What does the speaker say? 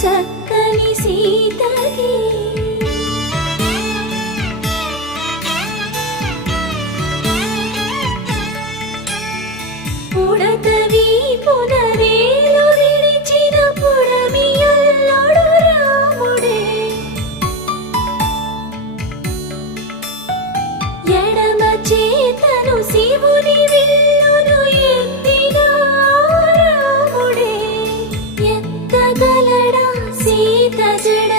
చక్కని సీతకి పుడతవి పునరేలు విడిచిన పుడమియల్లుడు రాముడే ఎడమ చేతను శివుని విల్లును ఎత్తిన రాముడే ఎత్తగలడా సీత జడ